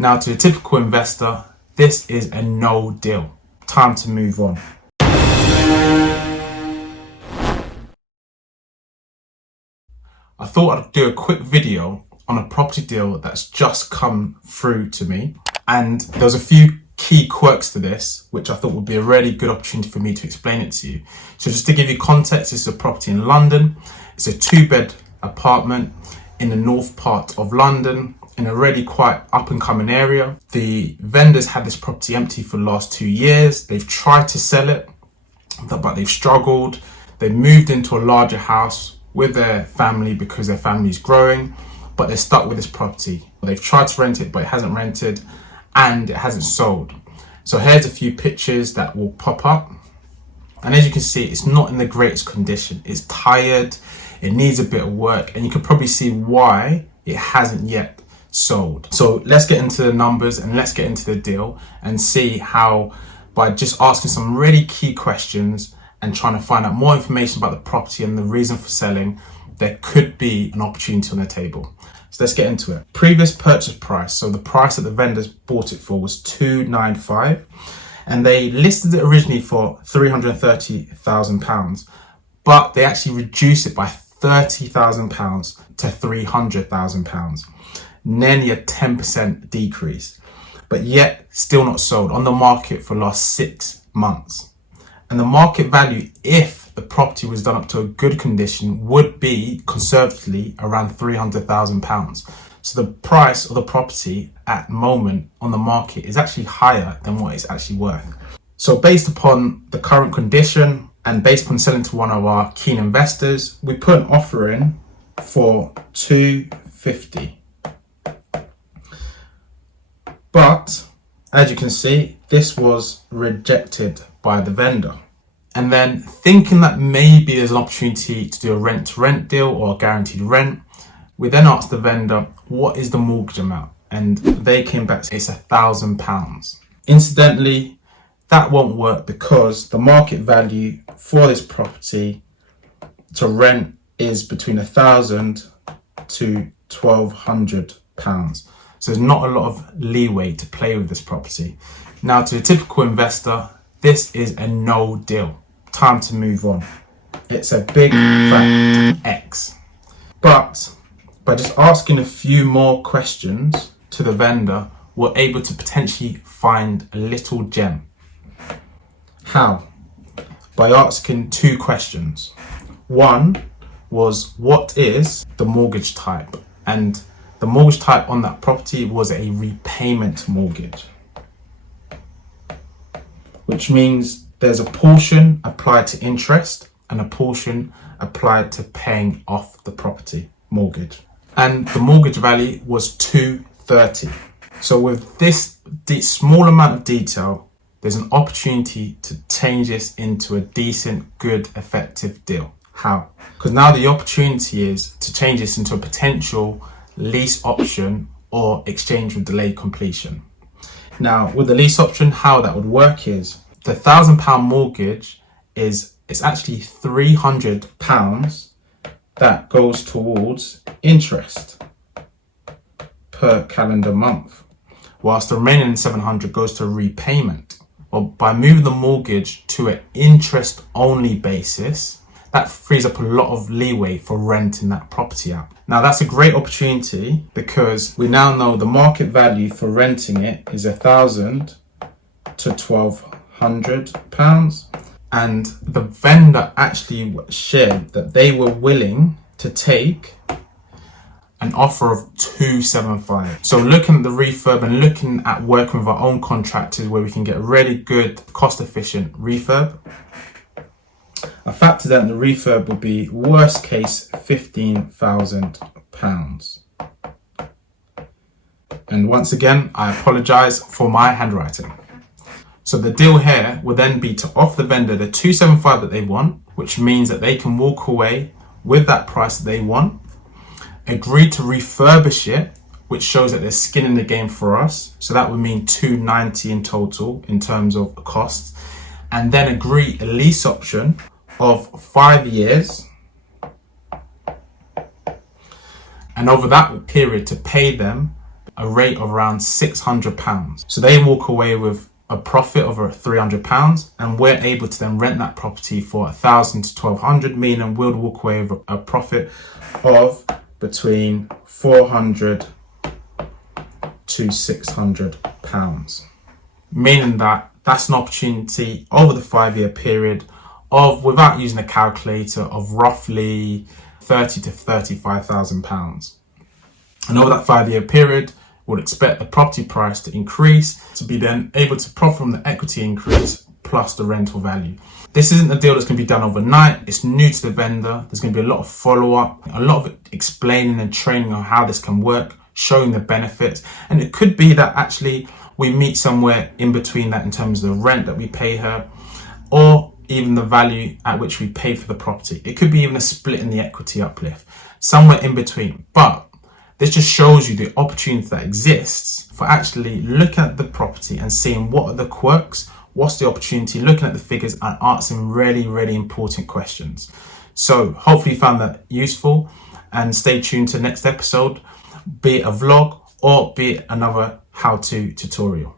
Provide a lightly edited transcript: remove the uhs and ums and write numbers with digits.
Now, to a typical investor, this is a no deal. Time to move on. I thought I'd do a quick video on a property deal that's just come through to me. And there's a few key quirks to this, which I thought would be a really good opportunity for me to explain it to you. So just to give you context, this is a property in London. It's a 2-bed apartment in the north part of London, in a really quite up and coming area. The vendors had this property empty for the last 2 years. They've tried to sell it, but they've struggled. They moved into a larger house with their family because their family is growing, but they're stuck with this property. They've tried to rent it, but it hasn't rented and it hasn't sold. So here's a few pictures that will pop up. And as you can see, it's not in the greatest condition. It's tired, it needs a bit of work, and you can probably see why it hasn't yet sold. So let's get into the numbers and let's get into the deal and see how, by just asking some really key questions and trying to find out more information about the property and the reason for selling, there could be an opportunity on the table. So let's get into it. Previous purchase price, so the price that the vendors bought it for was £295, and they listed it originally for £330,000, but they actually reduced it by £30,000 to £300,000, nearly a 10% decrease, but yet still not sold, on the market for the last 6 months. And the market value, if the property was done up to a good condition, would be conservatively around £300,000. So the price of the property at the moment on the market is actually higher than what it's actually worth. So based upon the current condition and based upon selling to one of our keen investors, we put an offer in for £250. But as you can see, this was rejected by the vendor. And then thinking that maybe there's an opportunity to do a rent to rent deal or a guaranteed rent, we then asked the vendor, what is the mortgage amount? And they came back, it's £1,000. Incidentally, that won't work because the market value for this property to rent is between £1,000 to £1,200. So there's not a lot of leeway to play with this property. Now, to a typical investor, this is a no deal. Time to move on. It's a big fat X. But by just asking a few more questions to the vendor, we're able to potentially find a little gem. How? By asking 2 questions. One was, what is the mortgage type? And the mortgage type on that property was a repayment mortgage, which means there's a portion applied to interest and a portion applied to paying off the property mortgage. And the mortgage value was £230. So with this small amount of detail, there's an opportunity to change this into a decent, good, effective deal. How? Because now the opportunity is to change this into a potential lease option or exchange with delayed completion. Now, with the lease option, how that would work is the £1,000 mortgage it's actually £300 that goes towards interest per calendar month, whilst the remaining £700 goes to repayment. Well, by moving the mortgage to an interest only basis, that frees up a lot of leeway for renting that property out. Now, that's a great opportunity because we now know the market value for renting it is £1,000 to £1,200. And the vendor actually shared that they were willing to take an offer of £275. So looking at the refurb and looking at working with our own contractors where we can get a really good, cost-efficient refurb, I factored out the refurb would be worst case £15,000. And once again, I apologise for my handwriting. So the deal here will then be to offer the vendor the £275 that they want, which means that they can walk away with that price that they want, agree to refurbish it, which shows that there's skin in the game for us. So that would mean £290 in total in terms of costs, and then agree a lease option of 5 years, and over that period to pay them a rate of around £600. So they walk away with a profit of £300, and we're able to then rent that property for £1,000 to £1,200, meaning we'll walk away with a profit of between £400 to £600, meaning that that's an opportunity over the 5-year period of, without using a calculator, of roughly £30,000 to £35,000. And over that 5-year period, we'll expect the property price to increase to be then able to profit from the equity increase plus the rental value. This isn't a deal that's going to be done overnight. It's new to the vendor. There's going to be a lot of follow-up, a lot of explaining and training on how this can work, showing the benefits. And it could be that actually we meet somewhere in between that in terms of the rent that we pay her, or even the value at which we pay for the property. It could be even a split in the equity uplift, somewhere in between. But this just shows you the opportunity that exists for actually looking at the property and seeing what are the quirks, what's the opportunity, looking at the figures and asking really, really important questions. So hopefully you found that useful, and stay tuned to the next episode, be it a vlog or be it another how-to tutorial.